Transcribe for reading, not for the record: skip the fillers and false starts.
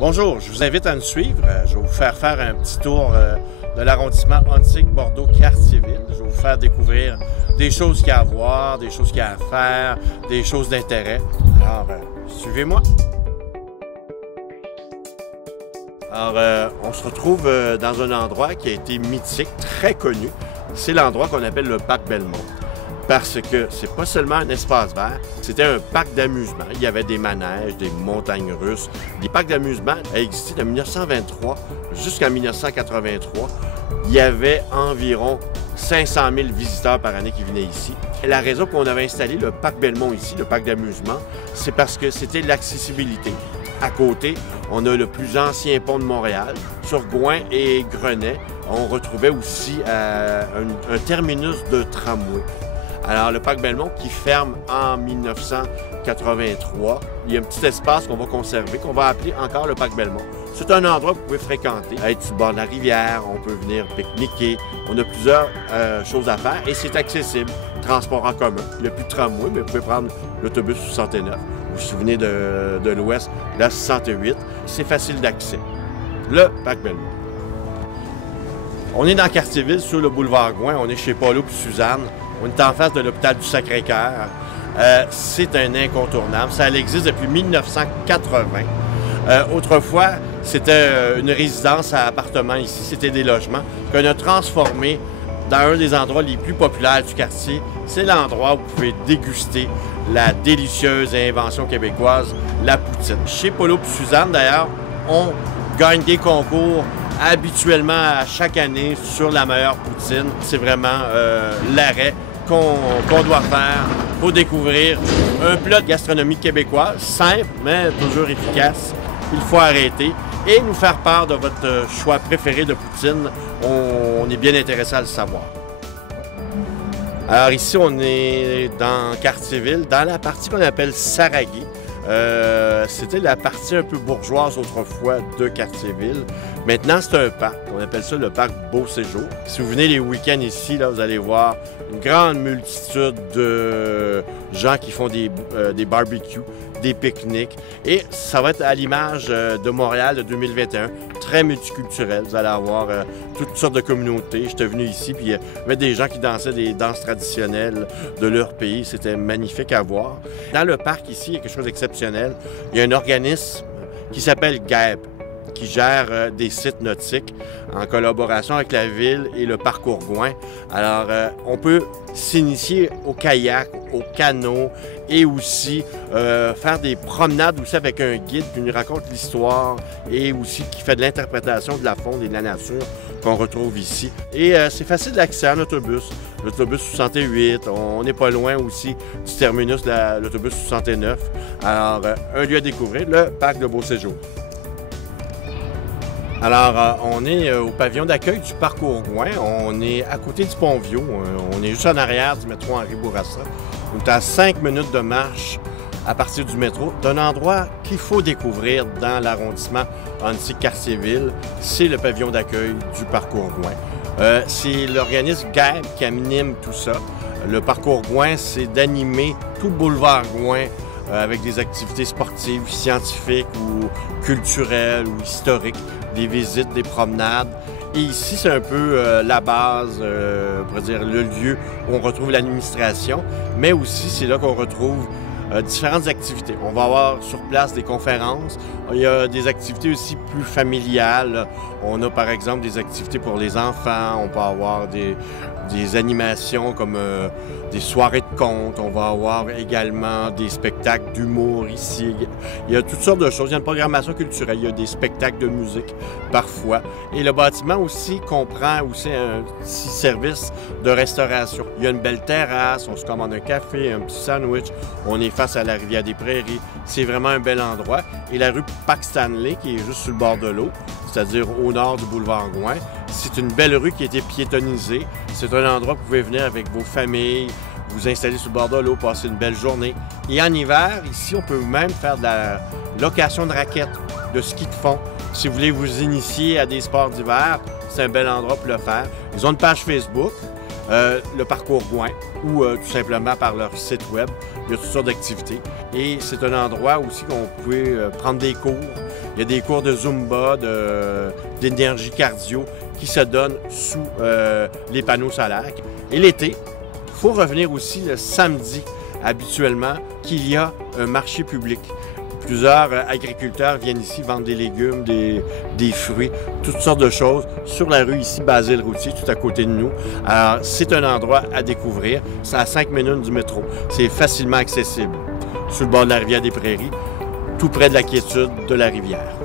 Bonjour, je vous invite à nous suivre. Je vais vous faire un petit tour de l'arrondissement Antique-Bordeaux-Cartierville. Je vais vous faire découvrir des choses qu'il y a à voir, des choses qu'il y a à faire, des choses d'intérêt. Alors, suivez-moi. Alors, on se retrouve dans un endroit qui a été mythique, très connu. C'est l'endroit qu'on appelle le Parc Belmont. Parce que c'est pas seulement un espace vert, c'était un parc d'amusement. Il y avait des manèges, des montagnes russes. Les parcs d'amusement ont existé de 1923 jusqu'en 1983. Il y avait environ 500 000 visiteurs par année qui venaient ici. Et la raison pour laquelle on avait installé le parc Belmont ici, le parc d'amusement, c'est parce que c'était l'accessibilité. À côté, on a le plus ancien pont de Montréal. Sur Gouin et Grenet, on retrouvait aussi un terminus de tramway. Alors, le parc Belmont qui ferme en 1983, il y a un petit espace qu'on va conserver, qu'on va appeler encore le parc Belmont. C'est un endroit que vous pouvez fréquenter, être sur le bord de la rivière, on peut venir pique-niquer. On a plusieurs choses à faire et c'est accessible. Transport en commun, il n'y a plus de tramway, mais vous pouvez prendre l'autobus 69. Vous vous souvenez de l'Ouest, la 68. C'est facile d'accès. Le parc Belmont. On est dans Cartierville, sur le boulevard Gouin. On est chez Paulo et Suzanne. On est en face de l'hôpital du Sacré-Cœur. C'est un incontournable. Ça existe depuis 1980. Autrefois, c'était une résidence à appartements ici. C'était des logements qu'on a transformés dans un des endroits les plus populaires du quartier. C'est l'endroit où vous pouvez déguster la délicieuse invention québécoise, la poutine. Chez Paulo et Suzanne, d'ailleurs, on gagne des concours habituellement à chaque année sur la meilleure poutine. C'est vraiment l'arrêt qu'on doit faire pour découvrir un plat de gastronomie québécoise, simple, mais toujours efficace. Il faut arrêter et nous faire part de votre choix préféré de poutine. On est bien intéressé à le savoir. Alors ici, on est dans Cartierville, dans la partie qu'on appelle Saragui. C'était la partie un peu bourgeoise autrefois de Cartierville. Maintenant, c'est un parc. On appelle ça le parc Beau Séjour. Si vous venez les week-ends ici, là, vous allez voir une grande multitude de gens qui font des barbecues, des pique-niques. Et ça va être à l'image de Montréal de 2021, très multiculturel. Vous allez avoir toutes sortes de communautés. J'étais venu ici, puis il y avait des gens qui dansaient des danses traditionnelles de leur pays. C'était magnifique à voir. Dans le parc ici, il y a quelque chose d'exceptionnel. Il y a un organisme qui s'appelle GAEB, qui gère des sites nautiques en collaboration avec la ville et le parcours Gouin. Alors, on peut s'initier au kayak, au canot et aussi faire des promenades aussi avec un guide qui nous raconte l'histoire et aussi qui fait de l'interprétation de la faune et de la nature qu'on retrouve ici. Et c'est facile d'accès en autobus. L'autobus 68, on n'est pas loin aussi du terminus de l'autobus 69. Alors, un lieu à découvrir, le parc de Beau Séjour. Alors, on est au pavillon d'accueil du parcours Gouin. On est à côté du Pont-Vieux. On est juste en arrière du métro Henri-Bourassa. On est à 5 minutes de marche à partir du métro, d'un endroit qu'il faut découvrir dans l'arrondissement Antique-Cartierville. C'est le pavillon d'accueil du parcours Gouin. C'est l'organisme GAEB qui anime tout ça. Le parcours Gouin, c'est d'animer tout le boulevard Gouin avec des activités sportives, scientifiques ou culturelles ou historiques, des visites, des promenades. Et ici, c'est un peu la base, on pourrait dire le lieu où on retrouve l'administration, mais aussi c'est là qu'on retrouve différentes activités. On va avoir sur place des conférences. Il y a des activités aussi plus familiales. On a par exemple des activités pour les enfants. On peut avoir des animations comme des soirées de contes. On va avoir également des spectacles d'humour ici. Il y a toutes sortes de choses. Il y a une programmation culturelle. Il y a des spectacles de musique parfois. Et le bâtiment aussi comprend aussi un petit service de restauration. Il y a une belle terrasse. On se commande un café, un petit sandwich. On est face à la rivière des Prairies. C'est vraiment un bel endroit. Et la rue Parc-Stanley, qui est juste sur le bord de l'eau, c'est-à-dire au nord du boulevard Gouin, c'est une belle rue qui a été piétonnisée. C'est un endroit où vous pouvez venir avec vos familles, vous installer sur le bord de l'eau, passer une belle journée. Et en hiver, ici, on peut même faire de la location de raquettes, de ski de fond. Si vous voulez vous initier à des sports d'hiver, c'est un bel endroit pour le faire. Ils ont une page Facebook, le parcours Gouin, ou tout simplement par leur site web. Il y a toutes sortes d'activités. Et c'est un endroit aussi où on peut prendre des cours. Il y a des cours de Zumba, d'énergie cardio qui se donnent sous les panneaux solaires. Et l'été, il faut revenir aussi le samedi, habituellement, qu'il y a un marché public. Plusieurs agriculteurs viennent ici vendre des légumes, des fruits, toutes sortes de choses sur la rue ici, Basile-Routier, tout à côté de nous. Alors, c'est un endroit à découvrir. C'est à 5 minutes du métro. C'est facilement accessible. Sur le bord de la rivière des Prairies, tout près de la quiétude de la rivière.